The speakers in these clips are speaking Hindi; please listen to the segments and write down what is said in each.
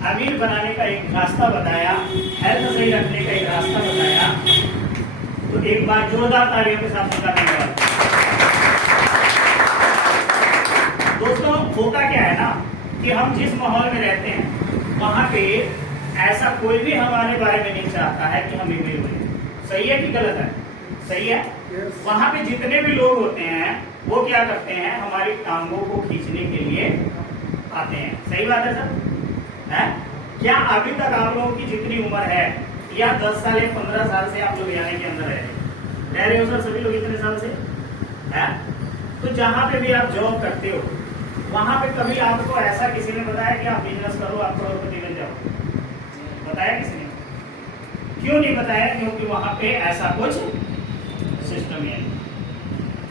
अमीर बनाने का एक रास्ता बताया, हेल्थ सही रखने का एक रास्ता बताया। तो एक बार जोरदार तालियों के साथ उनका धन्यवाद। दोस्तों, होता क्या है ना कि हम जिस माहौल में रहते हैं वहां पे ऐसा कोई भी हमारे बारे में नहीं चाहता है कि हम अमीर बने। सही है कि गलत है? सही है। वहां पे जितने भी लोग होते हैं वो क्या करते हैं, हमारी टांगों को खींचने के लिए आते हैं। सही बात है सर? है? क्या अभी तक आप लोगों की जितनी उम्र है या 10 साल या 15 साल से आप लोग यानी के अंदर रह रहे हो सर? सभी लोग इतने साल से है? तो जहां पे भी आप जॉब करते हो वहां पे कभी आपको ऐसा किसी ने बताया कि आप बिजनेस करो, आप करोड़पति बन जाओ? बताया किसी ने? क्यों नहीं बताया? क्योंकि वहां पे ऐसा कुछ सिस्टम है।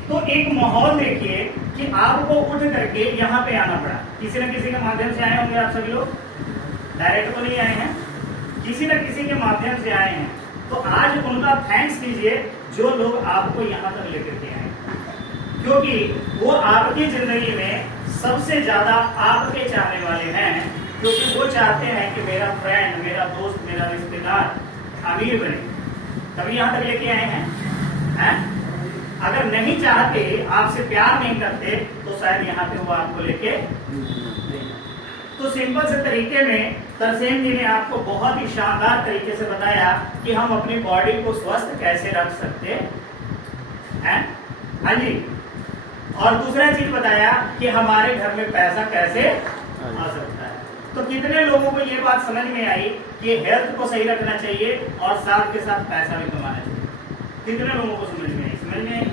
तो एक माहौल देखिए कि आपको उठ करके यहाँ पे आना पड़ा। किसी न किसी के माध्यम से आए होंगे आप सभी लोग, डायरेक्ट तो नहीं आए हैं, किसी न किसी के माध्यम से आए हैं। तो आज उनका थैंक्स कीजिए जो लोग आपको यहाँ तक लेकर के आए, क्योंकि वो आपकी जिंदगी में सबसे ज्यादा आपके चाहने वाले हैं, क्योंकि वो चाहते हैं कि मेरा फ्रेंड, मेरा दोस्त, मेरा रिश्तेदार अमीर बने, तभी यहाँ तक लेके आए हैं। अगर नहीं चाहते, आपसे प्यार नहीं करते, तो शायद यहाँ पे वो आपको लेके। तो सिंपल से तरीके में तरसेम जी ने आपको बहुत ही शानदार तरीके से बताया कि हम अपनी बॉडी को स्वस्थ कैसे रख सकते हैं। हाँ जी। और दूसरा चीज बताया कि हमारे घर में पैसा कैसे आ सकता है। तो कितने लोगों को ये बात समझ में आई कि हेल्थ को सही रखना चाहिए और साथ के साथ पैसा भी कमाना चाहिए? कितने लोगों को समझ में आई? समझ में आई?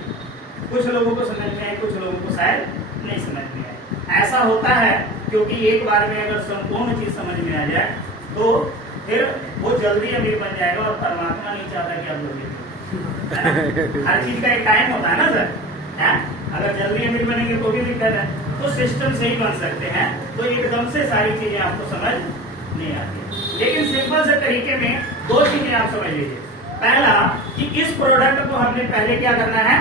कुछ लोगों को समझ में आई, कुछ लोगों को शायद नहीं समझ में आई। ऐसा होता है क्योंकि एक बार में अगर संपूर्ण चीज समझ में आ जाए तो फिर वो जल्दी अमीर बन जाएगा, और परमात्मा नहीं चाहता कि आप जल्दी। हर चीज का एक टाइम होता है ना सर, है? अगर जल्दी अमीर बनेंगे तो भी दिक्कत है। तो सिस्टम से ही बन सकते हैं, तो एकदम से सारी चीजें आपको समझ नहीं आती। लेकिन सिंपल से तरीके में दो चीजें आप समझ लीजिए। पहला कि इस प्रोडक्ट को हमने पहले क्या करना है,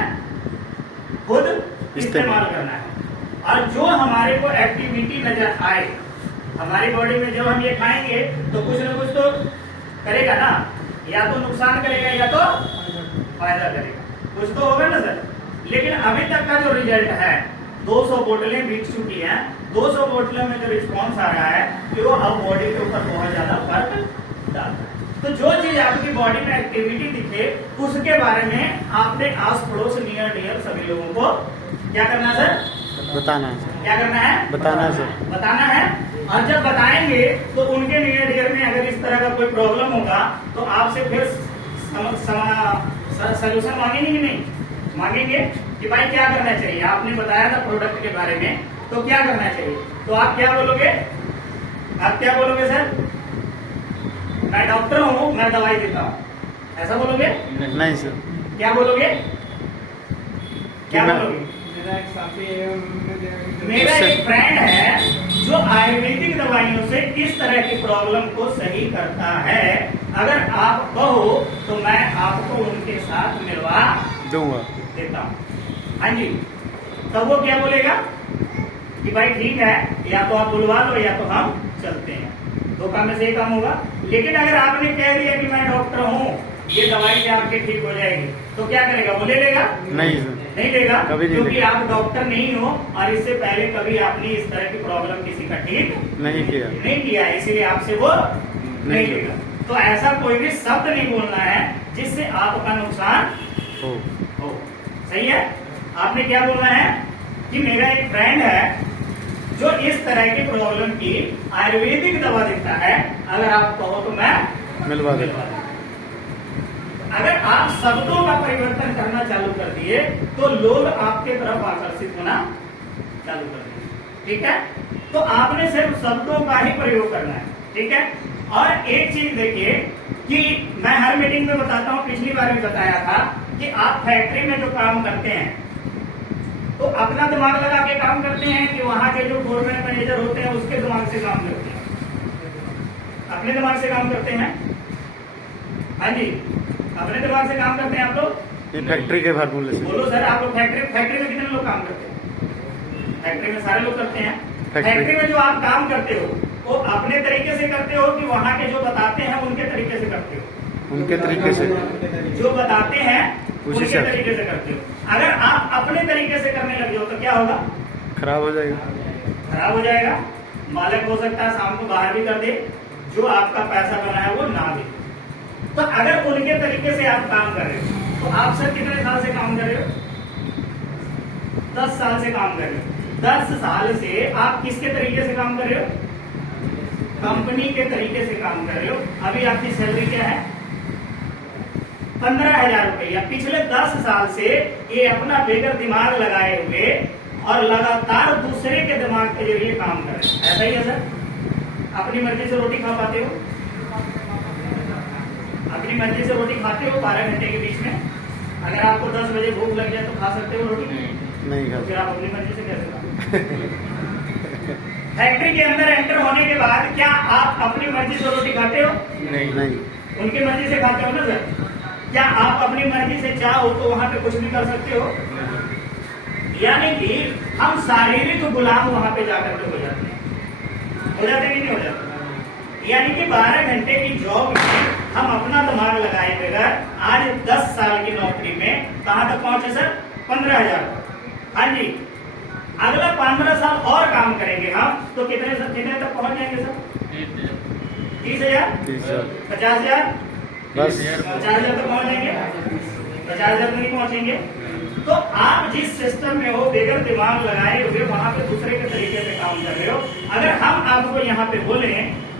खुद इस्तेमाल करना है। और जो हमारे को एक्टिविटी नजर आए हमारी बॉडी में, जब हम ये खाएंगे तो कुछ न कुछ तो करेगा ना, या तो नुकसान करेगा या तो फायदा करेगा, कुछ तो होगा ना सर। लेकिन अभी तक का जो रिजल्ट है, 200 बोतलें बिक चुकी हैं, 200 बोतलों में जो रिस्पॉन्स आ रहा है कि वो अब बॉडी के ऊपर बहुत ज्यादा फर्क डालता है। तो जो चीज आपकी बॉडी में एक्टिविटी दिखे उसके बारे में आपने आस पड़ोस नियर नियर सभी लोगों को क्या करना है सर? बताना है। क्या करना है? बताना है सर। बताना है। और जब बताएंगे तो उनके नियर नियर में अगर इस तरह का कोई प्रॉब्लम होगा तो आपसे फिर सोल्यूशन मांगेंगे कि नहीं मांगेंगे कि भाई क्या करना चाहिए? आपने बताया था प्रोडक्ट के बारे में, तो क्या करना चाहिए? तो आप क्या बोलोगे? आप क्या बोलोगे सर? मैं डॉक्टर हूँ, मैं दवाई देता हूँ, ऐसा बोलोगे? नहीं सर। क्या बोलोगे? क्या बोलोगे? मेरा एक फ्रेंड है जो आयुर्वेदिक दवाइयों से इस तरह की प्रॉब्लम को सही करता है, अगर आप कहो तो मैं आपको उनके साथ मिलवा दूंगा, देता हूँ। हाँ जी। तब वो क्या बोलेगा कि भाई ठीक है, या तो आप बुलवा लो या तो हम चलते हैं, दो काम में से एक काम होगा। लेकिन अगर आपने कह दिया कि मैं डॉक्टर हूँ, ये दवाई से आपके ठीक हो जाएगी, तो क्या करेगा? वो ले लेगा? नहीं सर, नहीं लेगा, क्योंकि आप डॉक्टर नहीं हो और इससे पहले कभी आपने इस तरह की प्रॉब्लम किसी का ठीक नहीं किया, इसीलिए आपसे वो नहीं लेगा। तो ऐसा कोई भी शब्द नहीं बोलना है जिससे आपका नुकसान हो। सही है? आपने क्या बोलना है कि मेरा एक फ्रेंड है जो इस तरह की प्रॉब्लम की आयुर्वेदिक दवा देता है, अगर आप कहो तो मैं मिलवा दूंगा। अगर आप शब्दों का परिवर्तन करना चालू कर दिए तो लोग आपके तरफ आकर्षित होना चालू कर दिए। ठीक है? तो आपने सिर्फ शब्दों का ही प्रयोग करना है। ठीक है? और एक चीज देखिए कि मैं हर मीटिंग में बताता हूँ, पिछली बार भी बताया था कि आप फैक्ट्री में जो काम करते हैं तो अपना दिमाग लगा के काम करते हैं कि वहां के जो गवर्नमेंट मैनेजर होते हैं उसके दिमाग से काम करते हैं? अपने दिमाग से काम करते हैं? हाँ जी, अपने दिमाग से काम करते हैं आप लोग? फैक्ट्री के फार्मूले से बोलो सर, आप लोग फैक्ट्री में कितने लोग काम करते हैं? फैक्ट्री में सारे लोग करते हैं। फैक्ट्री में जो आप काम करते हो वो अपने तरीके से करते हो कि वहाँ के जो बताते हैं उनके तरीके से करते हो? उनके तरीके से। जो बताते हैं उसी उनके से। तरीके से करते हो। अगर आप अपने तरीके से करने लग जाओ तो क्या होगा? खराब हो जाएगा। खराब हो जाएगा। मालिक हो सकता है शाम को बाहर भी कर दे, जो आपका पैसा बना है वो ना दे। तो अगर उनके तरीके से आप काम कर रहे हो तो आप सर कितने साल से काम कर रहे हो? 10 साल से काम कर रहे हो। 10 साल से आप किसके तरीके से काम कर रहे हो? कंपनी के तरीके से काम कर रहे हो। अभी आपकी सैलरी क्या है? 15,000 रुपया। पिछले 10 साल से ये अपना बेगर दिमाग लगाए हुए और लगातार दूसरे के दिमाग के जरिए काम कर रहे हैं। ऐसा ही है सर? अपनी मर्जी से रोटी खा पाते हो? अपनी मर्जी से रोटी खाते हो 12 घंटे के बीच में? अगर आपको 10 बजे भूख लग जाए तो खा सकते हो रोटी? नहीं तो खा। फिर आप अपनी मर्जी से कैसे खाते? फैक्ट्री के अंदर एंटर होने के बाद क्या आप अपनी मर्जी से रोटी खाते हो? नहीं। उनकी मर्जी से खाते हो ना सर? क्या आप अपनी मर्जी से चाहो तो वहां पे कुछ भी कर सकते हो? यानी कि हम शारीरिक गुलाम वहां पे जाकर के हो जाते हैं। हो जाते कि नहीं हो जाते? यानी कि 12 घंटे की जॉब में हम अपना दिमाग लगाए बगैर आज 10 साल की नौकरी में कहां तक पहुंचे सर? 15,000। हाँ जी। अगला 15 साल और काम करेंगे हम तो कितने तक पहुंच जाएंगे सर? 30,000, 50,000, बस 50,000 तक पहुंच जाएंगे? 50,000 तक नहीं पहुंचेंगे। तो आप जिस सिस्टम में हो बेगर दिमाग लगाए हुए वहां पे दूसरे के तरीके से काम कर रहे हो। अगर हम आपको यहाँ पे बोले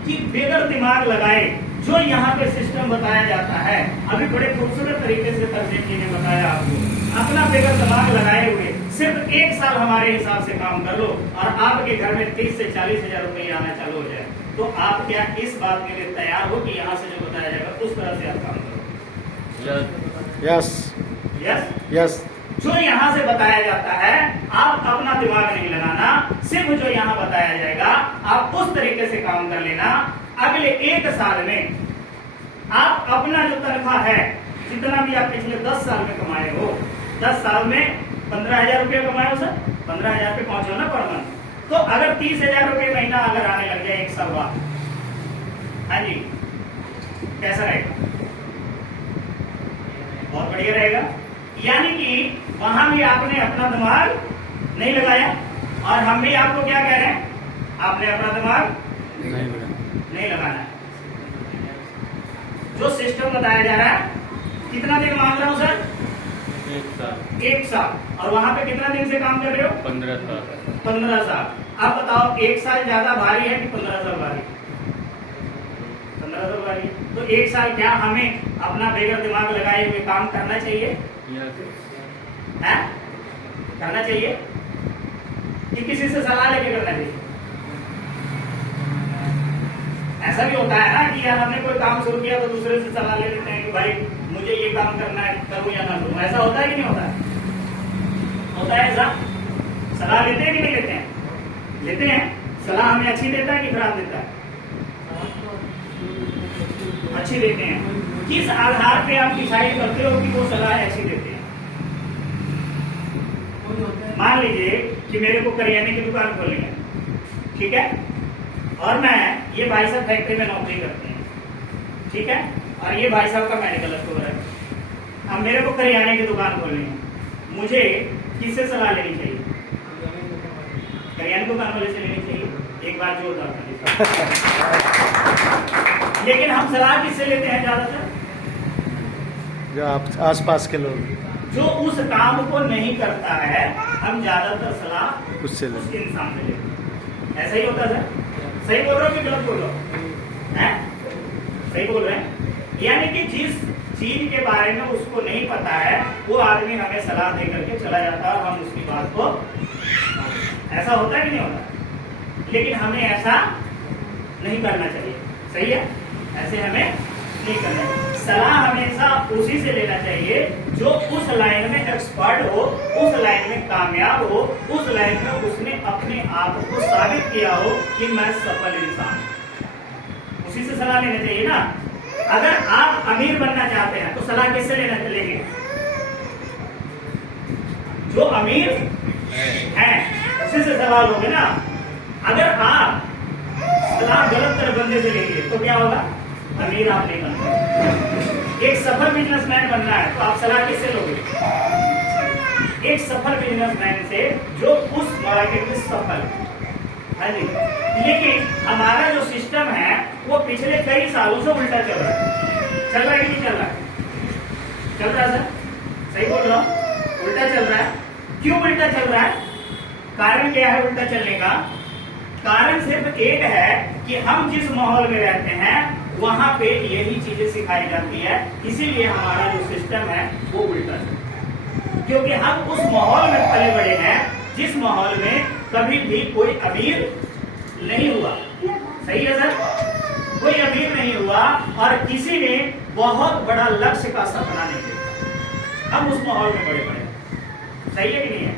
कि बेगर दिमाग लगाए जो यहाँ पे सिस्टम बताया जाता है, अभी बड़े खूबसूरत तरीके से तरजीह जी ने बताया आपको, अपना बेगर दिमाग लगाए हुए सिर्फ 1 साल हमारे हिसाब से काम कर लो और आपके घर में 30 से 40,000 रुपये आना चालू हो जाए, तो आप क्या इस बात के लिए तैयार हो कि यहाँ से जो बताया जाएगा उस तरह से आप काम करो? Yes yes. यस। जो यहाँ से बताया जाता है आप अपना दिमाग नहीं लगाना, सिर्फ जो यहाँ बताया जाएगा आप उस तरीके से काम कर लेना। अगले 1 साल में आप अपना जो तनख्वाह है जितना भी आप पिछले 10 साल में कमाए हो, 10 साल में 15,000 रुपये कमाए हो सर? 15,000 पे पहुंचे हो ना पर मंथ? तो अगर 30,000 रुपये महीना अगर आने लग जाए 1 साल बाद, हाँ जी, कैसा रहेगा? बहुत बढ़िया रहेगा। यानी कि वहां भी आपने अपना दिमाग नहीं लगाया और हम भी आपको क्या कह रहे हैं? आपने अपना दिमाग नहीं लगाना है। जो सिस्टम बताया जा रहा है कितना दिन मांग रहा हूं सर? 1 साल। और वहां पे कितना दिन से काम कर रहे हो? 15 साल। 15 साल। आप बताओ 1 साल ज्यादा भारी है कि 15 साल भारी? 15 साल भारी। तो 1 साल क्या हमें अपना बेगर दिमाग लगाए हुए काम करना चाहिए? है? करना चाहिए कि किसी से सलाह लेके करना चाहिए? ऐसा भी होता है ना कि यार हमने कोई काम शुरू किया तो दूसरे से सलाह ले लेते हैं कि भाई मुझे ये काम करना है, करूं या ना करूं। ऐसा होता है कि नहीं होता है? होता है ऐसा? सलाह लेते हैं कि नहीं लेते हैं? लेते हैं। सलाह हमें अच्छी देता है कि खराब देता है? अच्छी देते हैं। किस आधार पे आप डिसाइड करते हो कि वो सलाह अच्छी देते हैं? मान लीजिए कि मेरे को करियाने की दुकान खोलनी है, ठीक है, और मैं ये भाई साहब फैक्ट्री में नौकरी करते हैं, ठीक है, और ये भाई साहब का मेडिकल स्टोर है। अब मेरे को करियाने की दुकान खोलनी है, मुझे किससे सलाह लेनी चाहिए? करियाने दुकान वाले से लेनी चाहिए। एक बार जोरदार लेकिन हम सलाह किससे लेते हैं ज्यादातर? जो आप आसपास के लोग जो उस काम को नहीं करता है हम ज्यादातर सलाह उससे उस इंसान से लेते हैं। ऐसा ही होता है सर? सही बोल रहे हो कि गलत बोल रहे हो? हैं? सही बोल रहे हैं। यानी कि जिस चीज के बारे में उसको नहीं पता है वो आदमी हमें सलाह दे करके चला जाता है और हम उसकी बात को, ऐसा होता है कि नहीं होता? लेकिन हमें ऐसा नहीं करना चाहिए। सही है? ऐसे हमें नहीं करना चाहिए। सलाह हमेशा उसी से लेना चाहिए जो उस लाइन में एक्सपर्ट हो, उस लाइन में कामयाब हो, उस लाइन में उसने अपने आप को साबित किया हो कि मैं सफल इंसान हूं। उसी से सलाह लेना चाहिए ना। अगर आप अमीर बनना चाहते हैं तो सलाह किससे लेना चलेगी? जो अमीर है उसी से सलाह लोगे ना। अगर आप सलाह गलत तरह बंदे से लेंगे तो क्या होगा? अमीर आप नहीं बनोगे। एक सफल बिजनेसमैन बनना है तो आप सलाह किससे लोगे? एक सफल बिजनेसमैन से जो उस मार्केट में सफल है जी। लेकिन हमारा जो सिस्टम है वो पिछले कई सालों से उल्टा चल रहा है। चल रहा है कि नहीं चल रहा है? चल रहा है सर, सही बोल रहा हूं? उल्टा चल रहा है। क्यों उल्टा चल रहा है? कारण क्या है उल्टा चलने का? कारण सिर्फ एक है कि हम जिस माहौल में रहते हैं वहां पे यही चीजें सिखाई जाती है, इसीलिए हमारा जो सिस्टम है वो उल्टा चलता है। क्योंकि हम उस माहौल में पले बड़े हैं जिस माहौल में कभी भी कोई अमीर नहीं हुआ। सही है सर? कोई अमीर नहीं हुआ और किसी ने बहुत बड़ा लक्ष्य का सपना नहीं देखा। हम उस माहौल में बड़े बड़े। सही है कि नहीं है?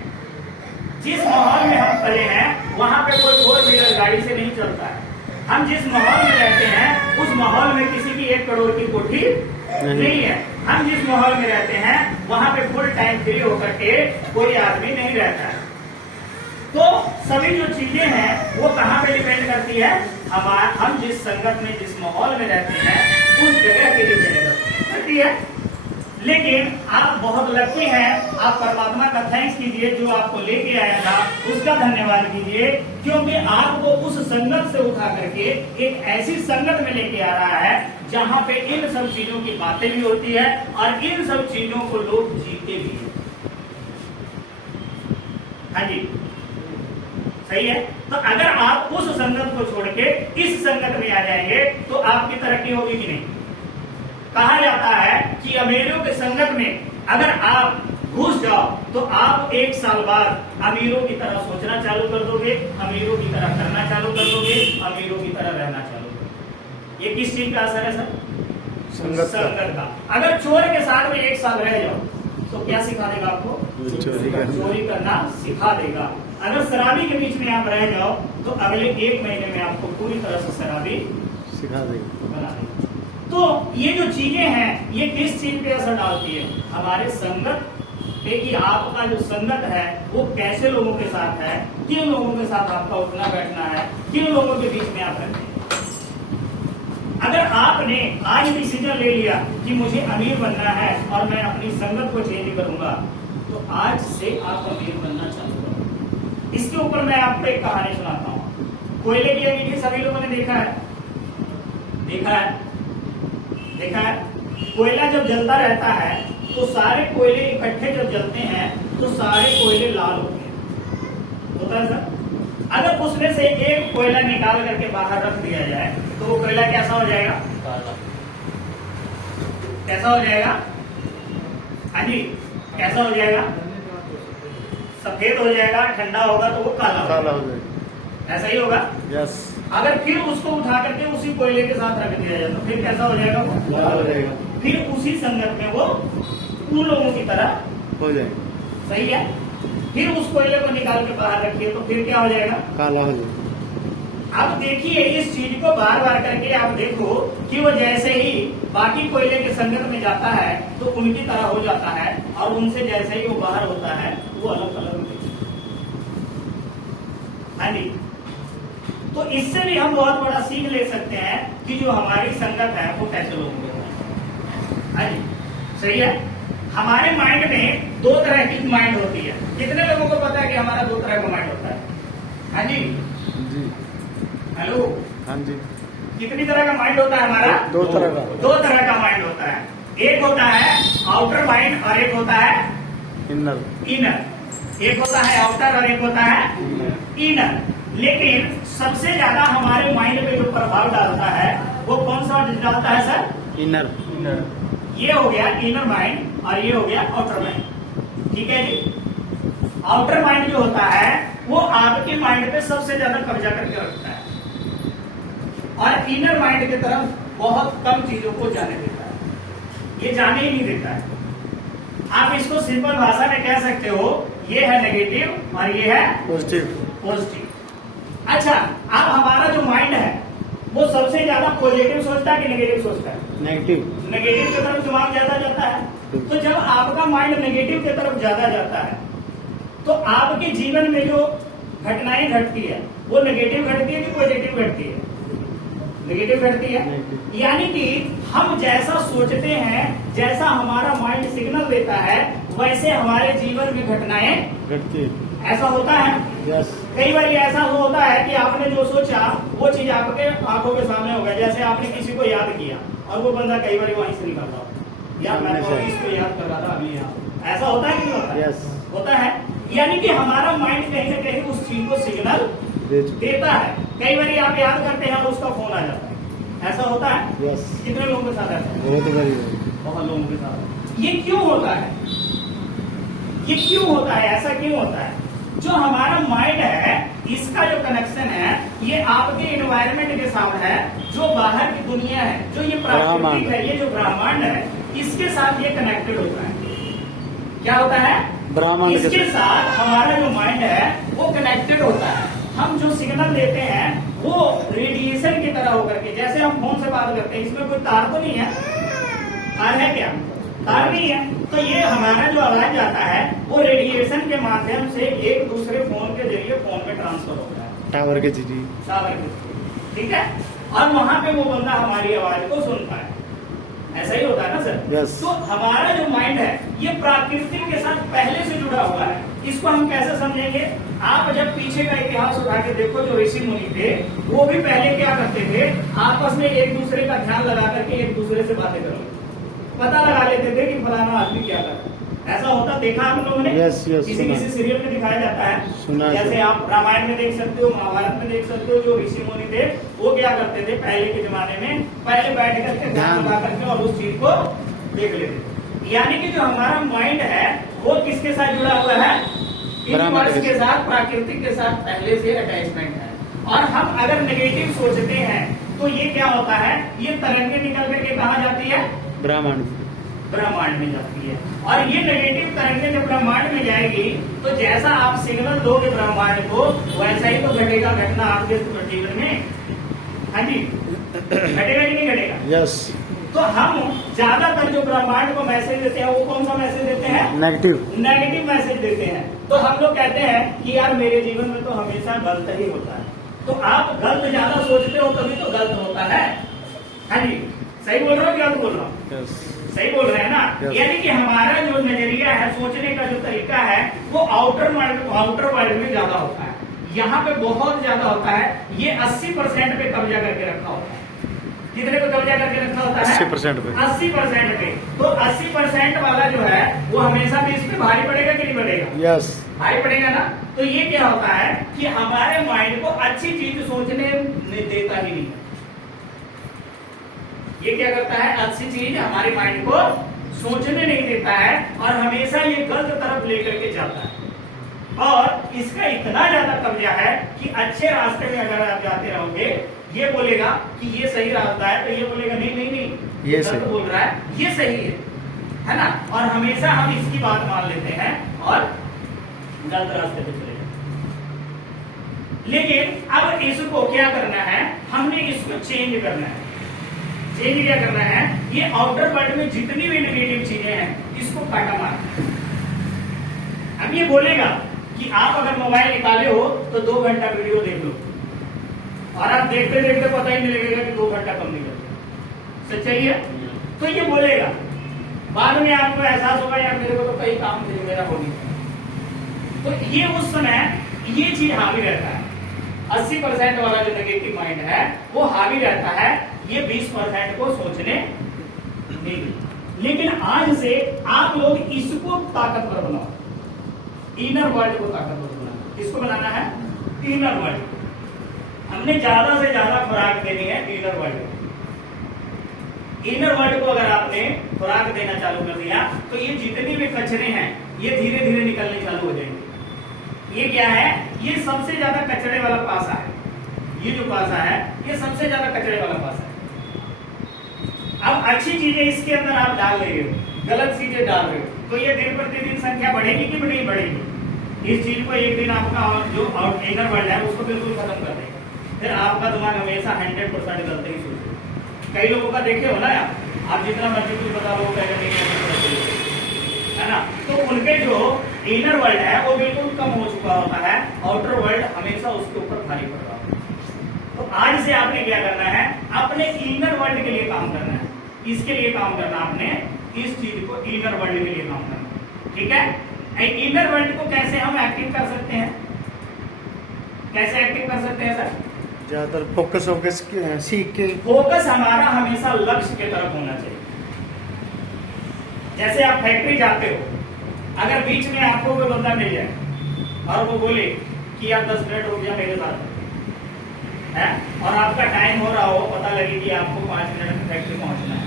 जिस माहौल में हम पले हैं वहां पे कोई 4 व्हीलर गाड़ी से नहीं चलता है। हम जिस माहौल में रहते हैं उस माहौल में किसी की 1 करोड़ की कोठी नहीं है। हम जिस माहौल में रहते हैं वहां पे फुल टाइम फ्री होकर के कोई आदमी नहीं रहता है। तो सभी जो चीजें हैं वो कहाँ पे डिपेंड करती है? हम जिस संगत में जिस माहौल में रहते हैं उस जगह की डिपेंड करती है। लेकिन आप बहुत लकी हैं, आप परमात्मा का थैंक्स कीजिए जो आपको लेके आया था, उसका धन्यवाद कीजिए, क्योंकि आपको उस संगत से उठा करके एक ऐसी संगत में लेके आ रहा है जहां पे इन सब चीजों की बातें भी होती है और इन सब चीजों को लोग जीते भी हैं। हाँ जी, सही है? तो अगर आप उस संगत को छोड़ के इस संगत में आ जाएंगे तो आपकी तरक्की होगी कि नहीं? कहा जाता है कि अमीरों के संगत में अगर आप घुस जाओ तो आप 1 साल बाद अमीरों की तरह सोचना चालू कर दोगे, अमीरों की तरह करना चालू कर दोगे, अमीरों की तरह रहना चालू कर दोगे। ये किस चीज का असर है सर? संगत का। अगर चोर के साथ में 1 साल रह जाओ तो क्या सिखा देगा आपको? चोरी करना सिखा देगा। अगर शराबी के बीच में आप रह जाओ तो अगले 1 महीने में आपको पूरी तरह से शराबी सिखा देगा, बना देगा। तो ये जो चीजें हैं ये किस चीज पे असर डालती है? हमारे संगत पे कि आपका जो संगत है वो कैसे लोगों के साथ है, किन लोगों के साथ आपका उठना बैठना है, किन लोगों के बीच में आप रहते हैं। अगर आपने आज डिसीजन ले लिया कि मुझे अमीर बनना है और मैं अपनी संगत को चेंज करूंगा तो आज से आप अमीर बनना चालू करो। इसके ऊपर मैं आपको एक कहानी सुनाता हूँ। कोयले की अंगीठी सभी लोगों ने देखा है? देखा है? कोयला जब जलता रहता है तो सारे कोयले इकट्ठे जब जलते हैं तो सारे कोयले लाल होते हैं। होता है सर? अगर उसमें से एक कोयला निकाल करके बाहर रख दिया जाए तो वो कोयला कैसा हो जाएगा? कैसा हो जाएगा? हाँ जी, कैसा हो जाएगा? सफेद हो जाएगा। ठंडा होगा तो वो काला हो जाएगा। ऐसा ही होगा? यस। अगर फिर उसको उठा करके उसी कोयले के साथ रख दिया जाए तो फिर कैसा हो जाएगा? वो हो जाएगा। फिर उसी संगत में वो उन लोगों की तरह हो जाएगा। सही है? फिर उस कोयले को निकाल के बाहर रखिए तो फिर क्या हो जाएगा? काला हो जाएगा। अब देखिए इस चीज को बार बार करके आप देखो कि वो जैसे ही बाकी कोयले के संगत में जाता है तो उनकी तरह हो जाता है और उनसे जैसे ही वो बाहर होता है वो अलग अलग होते हैं। हाँ जी, तो इससे भी हम बहुत बड़ा सीख ले सकते हैं कि जो हमारी संगत है वो कैसे लोगों के साथ। हाँ जी, सही है? हमारे माइंड में 2 तरह की माइंड होती है। कितने लोगों को पता है कि हमारा 2 तरह का माइंड होता है? हाँ जी, हेलो, हाँ जी। कितनी तरह का माइंड होता है हमारा? 2 तरह का। 2 तरह का माइंड होता है। एक होता है आउटर माइंड और एक होता है इनर। एक होता है आउटर और एक होता है इनर। लेकिन सबसे ज्यादा हमारे माइंड में जो प्रभाव डालता है वो कौन सा डालता है सर? इनर। ये हो गया इनर माइंड और ये हो गया आउटर माइंड। ठीक है जी? आउटर माइंड जो होता है वो आपके माइंड पे सबसे ज्यादा कब्जा करके रखता है और इनर माइंड की तरफ बहुत कम चीजों को जाने देता है। ये जाने ही नहीं देता है। आप इसको सिंपल भाषा में कह सकते हो ये है नेगेटिव और ये है पॉजिटिव। अच्छा, अब हमारा जो माइंड है वो सबसे ज्यादा पॉजिटिव सोचता है कि नेगेटिव सोचता है? नेगेटिव की तरफ दिमाग ज्यादा जाता है। तो जब आपका माइंड नेगेटिव की तरफ ज्यादा जाता है तो आपके जीवन में जो घटनाएं घटती है वो नेगेटिव घटती है कि पॉजिटिव घटती है? नेगेटिव घटती है। Negative। यानी कि हम जैसा सोचते हैं, जैसा हमारा माइंड सिग्नल देता है, वैसे हमारे जीवन में घटनाएं घटती है। ऐसा होता है। यस। कई बार ऐसा होता है कि आपने जो सोचा वो चीज आपके आंखों के सामने हो गया। जैसे आपने किसी को याद किया और वो बंदा कई बार वहीं से निकल रहा हो, यार मैं तो इसको याद कर रहा था अभी यहाँ। ऐसा होता है कि नहीं होता? यस। होता है। यानी कि हमारा माइंड कहीं ना कहीं उस चीज को सिग्नल देता है। कई बार आप याद करते हैं और उसका फोन आ जाता है। ऐसा होता है। यस। कितने लोगों के साथ ऐसा? बहुत बड़ी। बहुत लोगों के साथ। ये क्यों होता है? ये क्यों होता है? ऐसा क्यों होता है? जो हमारा माइंड है, इसका जो कनेक्शन है, ये आपके एनवायरनमेंट के साथ है, जो बाहर की दुनिया है, जो ये प्राकृतिक है, ये जो ब्रह्मांड है, इसके साथ ये कनेक्टेड होता है। क्या होता है? ब्रह्मांड इसके साथ हमारा जो माइंड है वो कनेक्टेड होता है। हम जो सिग्नल देते हैं वो रेडिएशन की तरह होकर के, जैसे हम फोन से बात करते हैं, इसमें कोई तार तो नहीं है? तार है क्या? तार नहीं है। तो ये हमारा जो आवाज जाता है वो रेडिएशन के माध्यम से एक दूसरे फोन के जरिए फोन में ट्रांसफर होता है, टावर के जरिए। टावर के, ठीक है। और वहां पे वो बंदा हमारी आवाज को सुनता है। ऐसा ही होता है ना सर? यस। तो हमारा जो माइंड है ये प्राकृतिक के साथ पहले से जुड़ा हुआ है। इसको हम कैसे समझेंगे? आप जब पीछे का इतिहास उठा के देखो, जो ऋषि मुनि थे वो भी पहले क्या करते थे, आपस में एक दूसरे का ध्यान लगा करके एक दूसरे से बातें करो, पता लगा लेते थे कि फलाना आदमी क्या कर रहा है। ऐसा होता देखा हम लोगों ने? यस, यस, किसी किसी सीरियल में दिखाया जाता है। सुना। जैसे आप रामायण में देख सकते हो, महाभारत में देख सकते हो, जो ऋषि मुनि थे वो क्या करते थे पहले के जमाने में, पहले बैठ करके ध्यान लगा करके और उस चीज को देख लेते थे। यानी कि जो हमारा माइंड है वो किसके साथ जुड़ा हुआ है? यूनिवर्स के साथ, प्राकृतिक के साथ पहले से अटैचमेंट है। और हम अगर नेगेटिव सोचते हैं तो ये क्या होता है, ये तरंगे निकल करके कहाँ जाती है? ब्रह्मांड। ब्रह्मांड में जाती है। और ये नेगेटिव तरंगे जब ब्रह्मांड में जाएगी तो जैसा आप सिग्नल दोगे ब्रह्मांड को, वैसा ही तो घटेगा घटना आपके जीवन में। हाँ जी, घटेगा कि नहीं घटेगा? यस। तो हम ज्यादातर जो ब्रह्मांड को मैसेज देते हैं वो कौन सा मैसेज देते हैं? नेगेटिव। नेगेटिव मैसेज देते हैं। तो हम लोग कहते हैं कि यार मेरे जीवन में तो हमेशा गलत ही होता है। तो आप गलत ज्यादा सोचते हो तभी तो गलत होता है। हाँ जी, सही बोल रहा हूँ? क्या बोल रहा हूँ? यस। सही बोल रहे हैं ना? Yes. यानी कि हमारा जो नजरिया है, सोचने का जो तरीका है, वो आउटर वर्ल्ड में ज्यादा होता है। यहाँ पे बहुत ज्यादा होता है। ये 80% पे कब्जा करके रखा होता है। कितने पे कब्जा करके रखा होता है? 80% पे। 80% पे। तो 80% वाला जो है वो हमेशा भी इस पे भारी पड़ेगा कि नहीं पड़ेगा? यस। भारी पड़ेगा ना। तो ये क्या होता है कि हमारे माइंड को अच्छी चीज सोचने देता ही नहीं। ये क्या करता है? अच्छी चीज हमारे माइंड को सोचने नहीं देता है और हमेशा ये गलत तरफ लेकर के जाता है। और इसका इतना ज्यादा कब्जा है कि अच्छे रास्ते में अगर आप जाते रहोगे, ये बोलेगा कि ये सही रास्ता है, तो ये बोलेगा नहीं नहीं नहीं, ये गलत सही बोल रहा है, ये सही है ना। और हमेशा हम इसकी बात मान लेते हैं और गलत रास्ते पे चले जाते हैं। लेकिन अब इसको क्या करना है? हमने इसको चेंज करना है। चेंज क्या करना है? ये आउटर वर्ल्ड में जितनी भी नेगेटिव चीजें हैं इसको काटा मारना। अब ये बोलेगा कि आप अगर मोबाइल निकाले हो तो 2 घंटा वीडियो देख लो, और आप देखते देखते पता ही नहीं लगेगा कि 2 घंटा कम निकल गया। सच्चाई है? तो ये बोलेगा, बाद में आपको एहसास होगा यार मेरे को तो कई काम थे मेरा हो गया। तो ये उस समय ये चीज हावी रहता है। 80% वाला जो नेगेटिव माइंड है वो हावी रहता है, ये 20% को सोचने नहीं देता। लेकिन आज से आप लोग इसको ताकतवर बनाओ, इनर वर्ल्ड को ताकतवर बनाना। किसको बनाना है? Inner world. हमने ज्यादा से ज्यादा खुराक देनी है इनर वर्ल्ड को। इनर वर्ल्ड को अगर आपने खुराक देना चालू कर दिया तो ये जितनी भी कचरे हैं ये धीरे धीरे निकलने चालू हो जाएंगे। ये क्या है? ये सबसे ज्यादा कचरे वाला पासा है। ये जो पासा है ये सबसे ज्यादा कचरे वाला पासा है। अब अच्छी चीजें इसके अंदर आप डाल रहे हो, गलत चीजें डाल रहे हो, तो ये दिन प्रतिदिन संख्या बढ़ेगी कि नहीं बढ़ेगी? इस चीज को एक दिन आपका जो इनर वर्ल्ड है उसको बिल्कुल खत्म कर देगा। फिर आपका दिमाग हमेशा 100% गलत ही सोचेगा। कई लोगों का देखे हो ना आप जितना मर्जी कुछ बता लो है ना, तो उनके जो इनर वर्ल्ड है वो बिल्कुल कम हो चुका होता है, आउटर वर्ल्ड हमेशा उसके ऊपर भारी पड़ रहा होता है। तो आज से आपने क्या करना है, अपने इनर वर्ल्ड के लिए काम करना है, इसके लिए काम करना आपने, इस चीज को इनर वर्ल्ड के लिए काम करना, ठीक है। इनर वर्ल्ड को कैसे हम एक्टिव कर सकते हैं, कैसे एक्टिव कर सकते हैं सर? ज्यादातर फोकस सीख के। फोकस हमारा हमेशा लक्ष्य की तरफ होना चाहिए। जैसे आप फैक्ट्री जाते हो, अगर बीच में आपको कोई बंदा मिल जाए और वो बोले कि आप 10 मिनट रुक जाओ मेरे साथ है, और आपका टाइम हो रहा हो, पता लगे कि आपको 5 मिनट में फैक्ट्री पहुंचना है,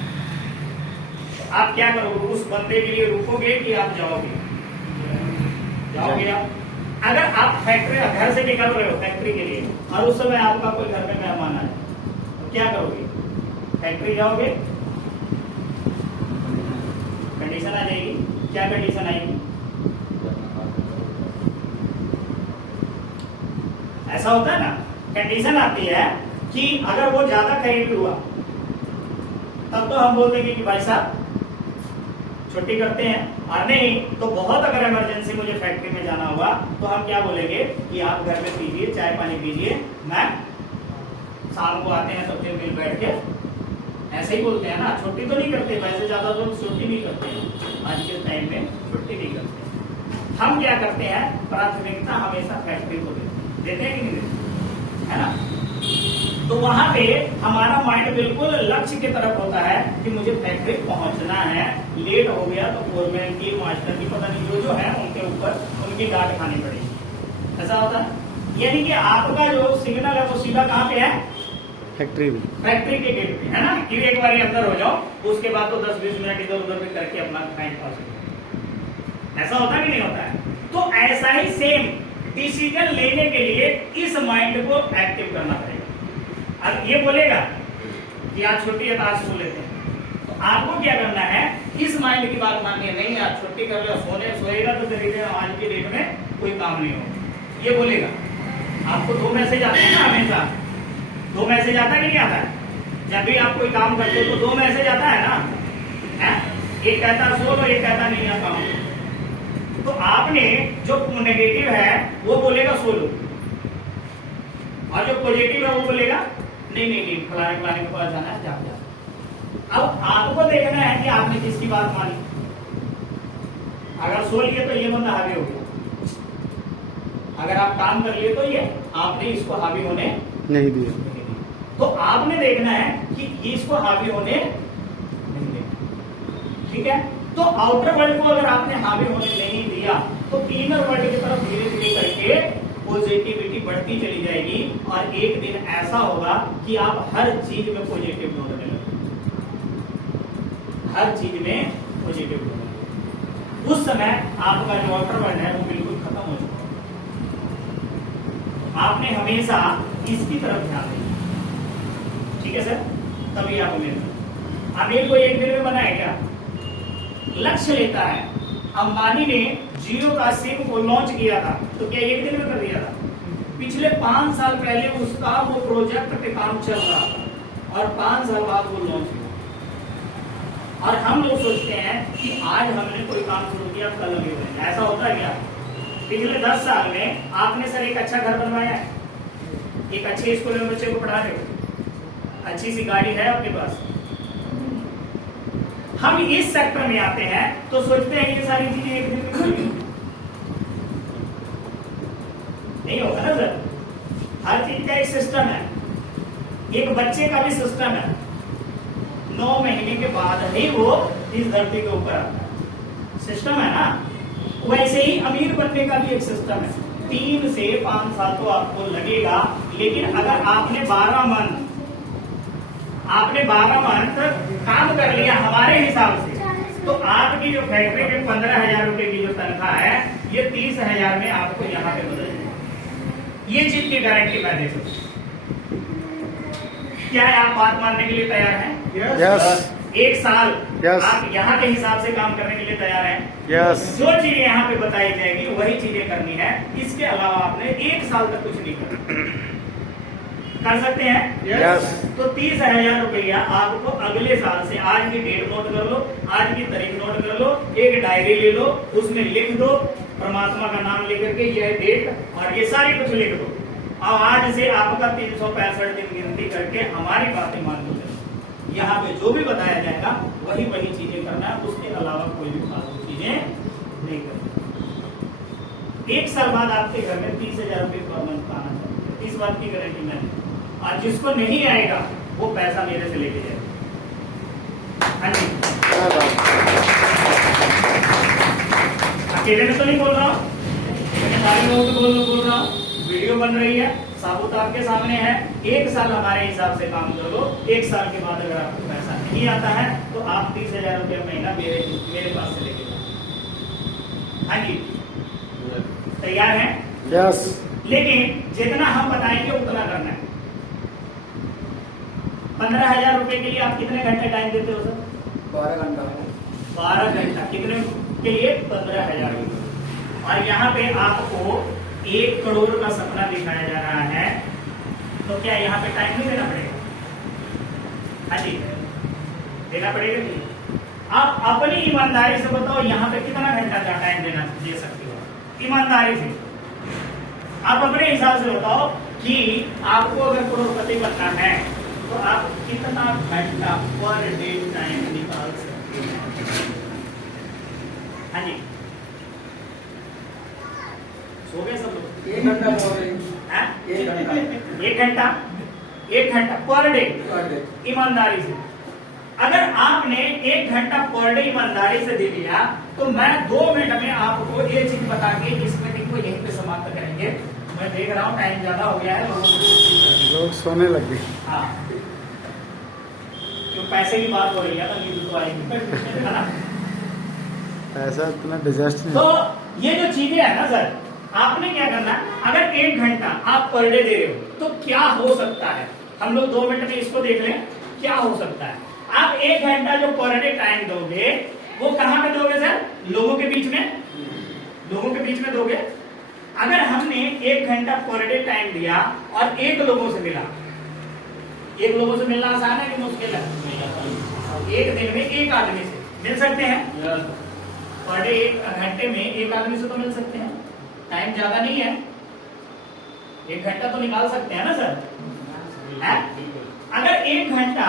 तो आप क्या करोगे? उस बंदे के लिए रुकोगे कि आप जाओगे? जाओगे आप। अगर आप फैक्ट्री घर से निकल रहे हो फैक्ट्री के लिए और उस समय आपका कोई घर में मेहमान आए तो क्या करोगे? फैक्ट्री जाओगे? कंडीशन आ जाएगी। क्या कंडीशन आएगी? ऐसा होता है ना, कंडीशन आती है कि अगर वो ज्यादा करीबी हुआ तब तो हम बोल देंगे कि भाई साहब छुट्टी करते हैं, और नहीं तो बहुत अगर इमरजेंसी मुझे फैक्ट्री में जाना हुआ तो हम क्या बोलेंगे कि आप घर में पीजिए, चाय पानी पीजिए, मैं शाम को आते हैं तो फिर मिल बैठ के, ऐसे ही बोलते हैं ना। छुट्टी तो नहीं करते, वैसे ज्यादा लोग छुट्टी नहीं करते हैं, आज के टाइम में छुट्टी नहीं करते। हम क्या करते हैं, प्राथमिकता हमेशा फैक्ट्री को देते हैं कि नहीं देते, है ना। तो वहां पे हमारा माइंड बिल्कुल लक्ष्य की तरफ होता है कि मुझे फैक्ट्री पहुंचना है, लेट हो गया तो फोरमैन की, मास्टर की, पता नहीं जो है उनके ऊपर उनकी डांट खानी पड़ेगी, ऐसा होता है। यानी कि आपका जो सिग्नल है वो सीधा कहाँ पे है? फैक्ट्री में, फैक्ट्री के गेट पे, है ना। कि एक बार अंदर हो जाओ, उसके बाद तो 10-20 मिनट इधर उधर भी करके अपना टाइम पास करो। ऐसा होता कि नहीं होता है? तो ऐसा ही सेम डिसीजन लेने के लिए इस माइंड को एक्टिव करना पड़ेगा। अब ये बोलेगा कि आज छुट्टी है तो आज सो लेते हैं, तो आपको क्या करना है, इस माइंड की बात माननी है। नहीं आज छुट्टी कर लो, सोएगा तो तेरे आज की डेट में कोई काम नहीं होगा, ये बोलेगा। आपको 2 मैसेज आते हैं ना हमेशा, 2 मैसेज आता है कि नहीं आता है? जब भी आप कोई काम करते हो तो 2 मैसेज आता है ना, है? एक कहता सो लो, एक कहता नहीं आता हूं। तो आपने जो नेगेटिव है वो बोलेगा सो लो, और जो पॉजिटिव है वो बोलेगा नहीं फलाने फलाने के पास जाना है, जा। अब आपको देखना है कि आपने किसकी बात मानी। अगर सो लिए तो ये बंदा हावी हो गया, अगर आप काम कर लिए तो ये आपने इसको हावी होने नहीं दिया। तो आपने देखना है कि इसको हावी होने नहीं देना, ठीक है। तो आउटर वर्ल्ड को अगर आपने हावी होने नहीं दिया तो इनर वर्ल्ड की तरफ धीरे धीरे करके पॉजिटिविटी बढ़ती चली जाएगी, और एक दिन ऐसा होगा कि आप हर चीज में पॉजिटिव नोट देने लगेंगे, हर चीज में पॉजिटिव नोट। उस समय आपका जो आउटर वर्ल्ड है वो बिल्कुल खत्म हो चुका है। आपने हमेशा इसकी तरफ ध्यान देना, ठीक है सर, तभी आप मिलेंगे। अमीर को एक दिन में बनाए क्या? लक्ष्य लेता है। अंबानी ने जियो का सिम को लॉन्च किया था तो क्या एक दिन में कर दिया था? पिछले 5 साल पहले उसका वो प्रोजेक्ट पे काम चल रहा था और 5 साल बाद वो लॉन्च हुआ। और हम लोग सोचते हैं कि आज हमने कोई काम शुरू किया कल भी होगा, ऐसा होता है क्या? पिछले 10 साल में आपने सर एक अच्छा घर बनवाया है, एक अच्छे स्कूल में बच्चे को पढ़ा रहे हो, अच्छी सी गाड़ी है आपके पास। हम इस सेक्टर में आते हैं तो सोचते हैं ये सारी चीजें एक दिन में होंगी, नहीं होगा ना सर। हर चीज का एक सिस्टम है, एक बच्चे का भी सिस्टम है। 9 महीने के बाद ही वो इस धरती के ऊपर आता है, सिस्टम है ना। वैसे ही अमीर बनने का भी एक सिस्टम है। 3 से 5 साल तो आपको लगेगा, लेकिन अगर आपने 12 मंथ काम कर लिया हमारे हिसाब से, तो आपकी जो फैक्ट्री में 15,000 रुपए की जो तनख्वाह है ये 30,000 में आपको यहाँ पे बदल जाएगी। ये चीज की गारंटी मैं दे सकता हूँ। क्या आप बात मानने के लिए तैयार हैं? यस। 1 साल Yes. आप यहाँ के हिसाब से काम करने के लिए तैयार हैं? यस। जो चीजें यहाँ पे बताई जाएगी वही चीजें करनी है, इसके अलावा आपने 1 साल तक कुछ नहीं करना। कर सकते हैं? यस। तो 30,000 रुपया आपको अगले साल से, आज की डेट नोट कर लो, आज की तारीख नोट कर लो, एक डायरी ले लो, उसमें लिख दो परमात्मा का नाम लेकर के, यह डेट और ये सारी कुछ लिख दो। अब आज से आपका 365 दिन गिनती करके हमारी बातें मान लो। यहाँ पे जो भी बताया जाएगा वही चीजें करना है, उसके अलावा कोई भी फालतू चीजें नहीं करनी। एक साल बाद आपके घर में 30,000 रुपये पर मंथ आना चाहिए, इस बात की गारंटी मैंने। और जिसको नहीं आएगा वो पैसा मेरे से लेके जाएगा। हाँ जी, अकेले में तो नहीं बोल रहा हूँ, सारे लोगों को बोल रहा हूँ। वीडियो बन रही है, साबुत आपके सामने है। 1 साल हमारे हिसाब से काम कर लो। 1 साल के बाद अगर आपको पैसा नहीं आता है तो आप 30,000 रुपये महीना मेरे पास से लेके जाओ। हाँ जी, तैयार हैं? यस। लेकिन जितना हम बताएंगे उतना करना है। 15,000 रुपए के लिए आप कितने घंटे टाइम देते हो सर? 12 घंटा। 12 घंटा कितने के लिए? 15,000 रुपये। और यहाँ पे आपको 1 करोड़ का सपना दिखाया जा रहा है, तो क्या यहाँ पे टाइम नहीं देना पड़ेगा? हाँ जी, देना पड़ेगा कि आप अपनी ईमानदारी से बताओ यहाँ पे कितना घंटा का टाइम दे सकते हो? ईमानदारी से आप अपने हिसाब से बताओ कि आपको अगर करोड़पति बनना है तो आप कितना घंटा पर डे टाइम निकाल सकते हैं? हाँ जी, सो गए सब लोग? 1 घंटा बोल रहे हैं। 1 घंटा पर डे ईमानदारी से। अगर आपने 1 घंटा पर डे ईमानदारी से दे दिया तो मैं 2 मिनट में आपको ये चीज बता के इस मीटिंग को यहीं पे समाप्त करेंगे। मैं देख रहा हूँ टाइम ज्यादा हो गया है, लोग सोने लग गए। हाँ, जो पैसे की बात हो रही है ना, नींद तो आएगी है ना? ऐसा इतना डिजास्टर तो ये जो चीजें है ना सर, आपने क्या करना है? अगर 1 घंटा आप पर डे दे रहे हो तो क्या हो सकता है? हम लोग 2 मिनट में इसको देख लें, क्या हो सकता है? आप 1 घंटा जो पर डे टाइम दोगे वो कहाँ पे दोगे सर? लोगों के बीच में, लोगों के बीच में दोगे। अगर हमने 1 घंटा पर डे टाइम दिया और 1 लोगों से मिला, 1 लोगों से मिलना आसान है कि मुश्किल है? 1 दिन में 1 आदमी से मिल सकते हैं। पर डे 1 घंटे में 1 आदमी से तो मिल सकते हैं, टाइम ज्यादा नहीं है, 1 घंटा तो निकाल सकते हैं ना सर? है? अगर 1 घंटा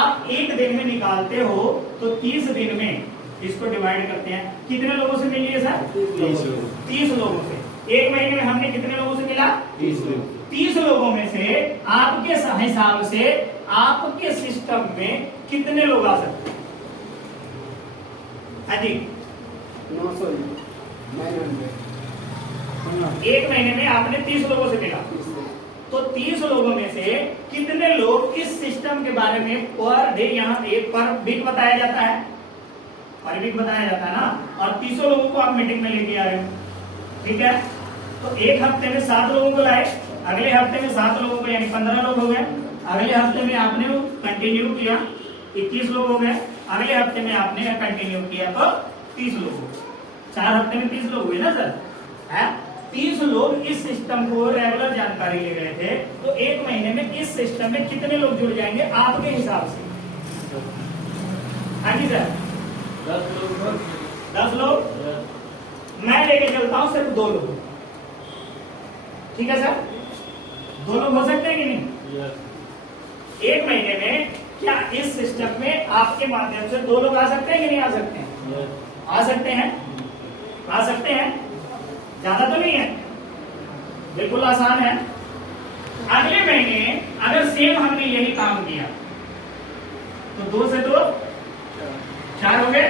आप 1 दिन में निकालते हो तो 30 दिन में इसको डिवाइड करते हैं, कितने लोगों से मिलिए सर? 30 लोगों से। 1 महीने में हमने कितने लोगों से मिला? 30 लोगों में से आपके हिसाब से आपके सिस्टम में कितने लोग आ सकते हैं? हाँ जी, 900 900। 1 महीने में आपने 30 लोगों से मिला, तो 30 लोगों में से कितने लोग इस सिस्टम के बारे में पर डे, यहाँ एक पर वीक बताया जाता है, पर वीक बताया जाता है ना, और 30 लोगों को आप मीटिंग में लेके आ रहे हो, ठीक है? तो 1 हफ्ते में 7 लोगों को लाए, अगले हफ्ते में 7 लोगों को, यानी 15 लोग हो गए। अगले हफ्ते में आपने कंटिन्यू किया, 21 लोग हो गए। अगले हफ्ते में आपने कंटिन्यू किया तो 30 लोग हो गए। 4 हफ्ते में 30 लोग हुए ना सर? है? 30 लोग इस सिस्टम को रेगुलर जानकारी ले गए थे, तो 1 महीने में इस सिस्टम में कितने लोग जुड़ जाएंगे आपके हिसाब से? हाँ जी सर, 10 लोग। मैं लेके चलता हूं सिर्फ 2 लोग, ठीक है सर? 2 लोग हो सकते हैं कि नहीं? 1 महीने में क्या इस सिस्टम में आपके माध्यम से 2 लोग आ सकते हैं कि नहीं आ सकते हैं? आ सकते हैं, आ सकते हैं। ज्यादा तो नहीं है, बिल्कुल आसान है। अगले महीने अगर सेम हमने यही काम किया तो 2 से 2 4 हो गए।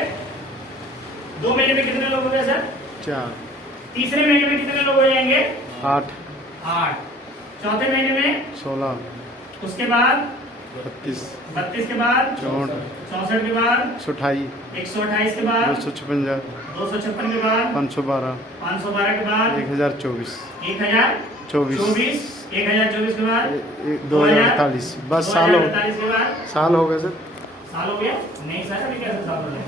2 महीने में कितने लोग हो गए सर? 4। तीसरे महीने में कितने लोग हो जाएंगे? 8। 8। चौथे महीने में 16। उसके बाद 32। 32 के बाद 64। 64 के बाद 128। 128 के बाद 256। 256 के बाद 512। 512 के बाद 1024। 1024 1024 के बाद 2048। बस साल हो 2048 के बाद साल हो गए सर। साल हो गया? नहीं सर, अभी कैसे साल हो गया?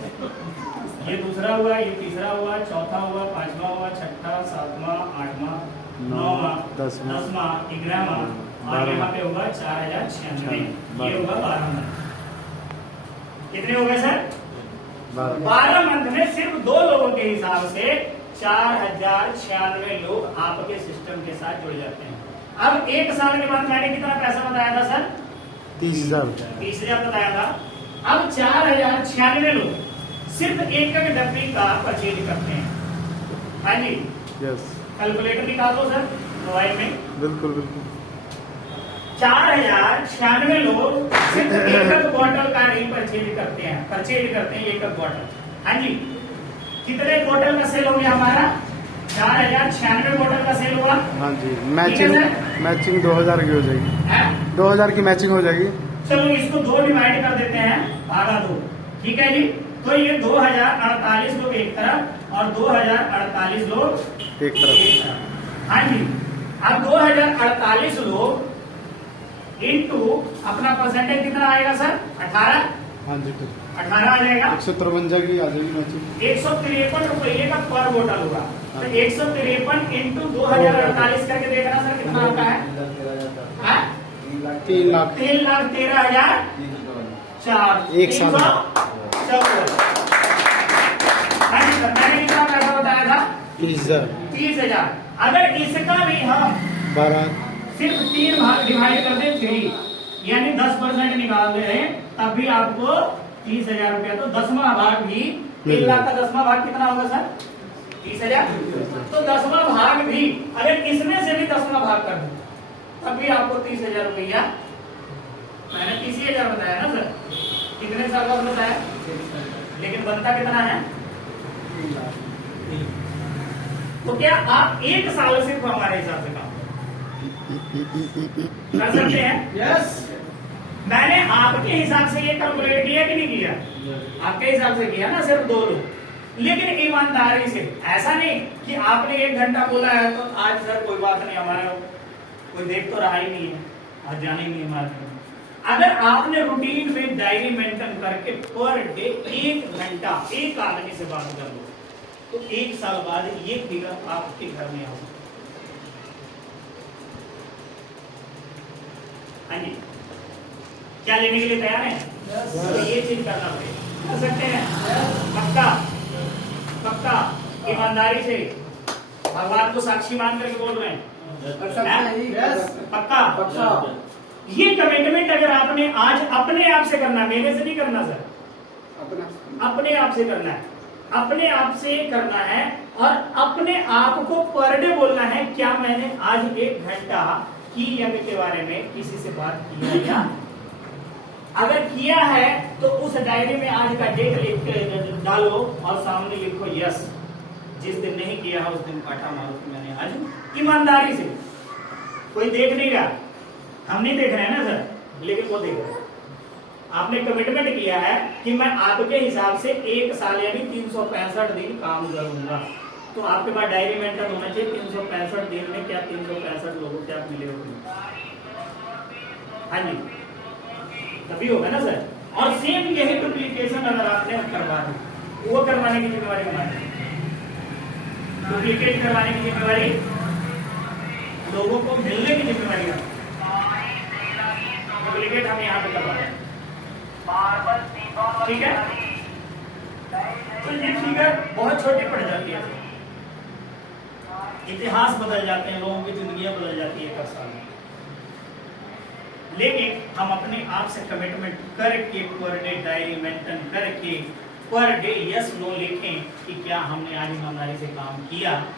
ये दूसरा हुआ, ये तीसरा हुआ, चौथा हुआ, 5वां हुआ, 6वां, 7वां, 8वां, 9वां, 10वां, 11वां, और यहाँ पे होगा 4096। ये होगा 12 मंथ। कितने हो गए सर? 12 मंथ में सिर्फ 2 लोगों के हिसाब से 4096 लोग आपके सिस्टम के साथ जुड़ जाते हैं। अब 1 साल के बाद मैंने कितना पैसा बताया था सर? 30,000 रुपये। 30,000 बताया था। अब 4,096 लोग सिर्फ एक डब्बी का परचेज करते हैं। हाँ जी, यस, कैलकुलेटर निकाल दो सर मोबाइल में। बिल्कुल बिल्कुल। 4,096 लोग सिर्फ एक बॉटल का नहीं परचेज करते हैं एक बॉटल। हाँ जी, कितने बॉटल का सेल हो गया हमारा? 4,096 बॉटल का सेल हुआ। हाँ जी, ठीक है सर? मैचिंग 2000 की हो जाएगी। है? 2000 की मैचिंग हो जाएगी। चलो इसको 2 डिवाइड कर देते हैं, भागा 2। ठीक है जी, तो ये 2048 लोग एक तरफ और 2048 लोग एक तरफ। हाँ जी, अब 2048 लोग इंटू अपना परसेंटेज कितना आएगा सर? 18। हाँ जी, 18 आ जाएगा। 153 की आ जाएगी मैचिंग। 153 रुपये का पर बोतल होगा। तो 153 इंटू 2048 करके देखना सर कितना आता है? 3,13,004 एक साल में। 354। मैंने कितना पैसा बताया था? 30,000। 30,000। अगर इसका भी हम 12 सिर्फ 3 भाग डिवाइड कर दें 3 यानी 10% निकाल दे हैं, तब भी आपको 30,000 रुपया। तो 10वां भाग भी 1 लाख का 10वां भाग कितना होगा सर? 30,000। तो 10वां भाग भी अगर इसमें से भी 10वां भाग कर दूं तब भी आपको 30,000 रुपया। मैंने 30,000 बताया ना सर? कितने साल बाद बताया? लेकिन बनता कितना है? तो क्या आप 1 साल सिर्फ हमारे हिसाब से काम कर सकते हैं? यस। मैंने आपके हिसाब से ये कैलकुलेट किया कि नहीं किया? आपके हिसाब से किया ना, सिर्फ 2 लोग। लेकिन ईमानदारी से, ऐसा नहीं कि आपने 1 घंटा बोला है तो आज सर कोई बात नहीं, हमारा कोई देख तो रहा ही नहीं है, आज जाने ही नहीं मार्केट में। अगर आपने रूटीन में डायरी मेंटेन करके पर डे 1 घंटा एक आदमी से बात कर लो तो 1 साल बाद ये फिगर आपके घर में आएगी। हाँ जी, क्या लेने के लिए तैयार हैं? तो ये चीज करना पड़ेगा। कर सकते हैं? पक्का पक्का ईमानदारी से भगवान को साक्षी मान करके बोल रहे हैं। पक्का पक्का। ये कमिटमेंट अगर आपने आज अपने आप से करना, मेरे से नहीं करना सर, अपने आप से करना है, अपने आप से करना है और अपने आप को पर डे बोलना है क्या मैंने आज 1 घंटा की यज्ञ के बारे में किसी से बात किया या अगर किया है तो उस डायरी में आज का डेट लिख के डालो और सामने लिखो यस। जिस दिन नहीं किया है उस दिन काटा मारो मैंने आज। ईमानदारी से, कोई देख नहीं रहा, हम नहीं देख रहे हैं ना सर, लेकिन वो देख रहे हैं। आपने कमिटमेंट किया है कि मैं आपके हिसाब से 1 साल यानी 365 दिन काम करूंगा, तो आपके पास डायरी मेंटेन होना चाहिए 365 दिन में क्या 365 लोगों से आप मिले हो। हाँ जी, तभी होगा ना सर। और सेम यही डुप्लीकेशन अगर आपने करवा दी, वो करवाने की जिम्मेवारी हमारी, डुप्लीकेट करवाने की जिम्मेवारी लोगों को मिलने की जिम्मेवारी है। डुप्लीकेट हम यहाँ पे करवा रहे हैं, ठीक है? तो ये फिगर बहुत छोटी पड़ जाती है, इतिहास बदल जाते हैं, लोगों की जिंदगियां बदल जाती है 1 साल में। लेकिन हम अपने आप से कमिटमेंट करके पर डे डायरी मेंटेन करके पर डे यस नो लिखें कि क्या हमने आज ईमानदारी से काम किया